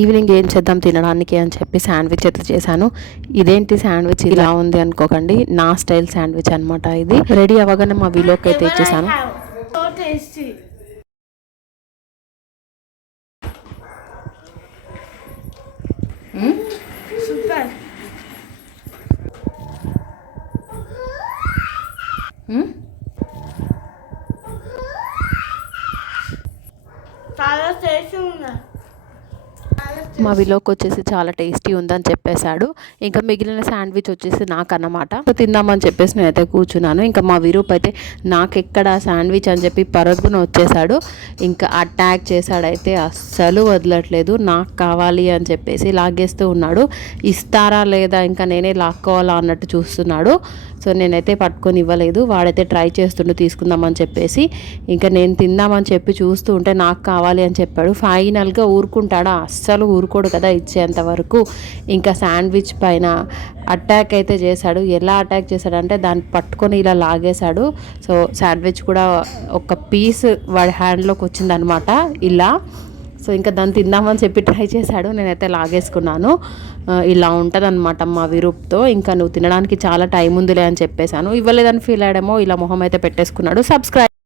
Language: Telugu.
ఈవినింగ్ ఏం చేద్దాం తినడానికి అని చెప్పి శాండ్విచ్ అయితే చేశాను. ఇదేంటి శాండ్విచ్? ఇలా ఉంది అనుకోకండి. నా స్టైల్ శాండ్విచ్ అనమాట ఇది. రెడీ అవ్వగానే మా విలోకి అయితే ఇచ్చేసాను. చాలా చేసి ఉన్నా మా విలోకి వచ్చేసి చాలా టేస్టీ ఉందని చెప్పేశాడు. ఇంకా మిగిలిన శాండ్విచ్ వచ్చేసి నాకు అన్నమాట సో తిందామని చెప్పేసి నేనైతే కూర్చున్నాను. ఇంకా మా విరూప్ అయితే నాకెక్కడ శాండ్విచ్ అని చెప్పి పరుగున వచ్చేసాడు ఇంకా అటాక్ చేశాడైతే అస్సలు వదలట్లేదు. నాకు కావాలి అని చెప్పేసి లాగేస్తూ ఉన్నాడు. ఇస్తారా లేదా ఇంకా నేనే లాక్కోవాలా అన్నట్టు చూస్తున్నాడు. సో నేనైతే పట్టుకొని ఇవ్వలేదు. వాడైతే ట్రై చేస్తుండు తీసుకుందామని చెప్పేసి. ఇంకా నేను తిందామని చెప్పి చూస్తూ ఉంటే నాకు కావాలి అని చెప్పాడు. ఫైనల్గా ఊరుకుంటాడా? అస్సలు ఊరుకోడు కదా ఇచ్చేంత వరకు. ఇంకా శాండ్విచ్ పైన అటాక్ అయితే చేశాడు. ఎలా అటాక్ చేశాడంటే దాన్ని పట్టుకొని ఇలా లాగేశాడు. సో శాండ్విచ్ కూడా ఒక పీస్ వాడి హ్యాండ్లోకి వచ్చిందనమాట ఇలా. సో ఇంకా దాన్ని తిందామని చెప్పి ట్రై చేశాడు. నేనైతే లాగేసుకున్నాను. ఇలా ఉంటుంది అనమాట మా విరూప్తో. ఇంకా నువ్వు తినడానికి చాలా టైం ఉందిలే అని చెప్పేశాను. ఇవ్వలేదని ఫీల్ అయ్యాడేమో ఇలా మొహం అయితే పెట్టేసుకున్నాడు. సబ్స్క్రైబ్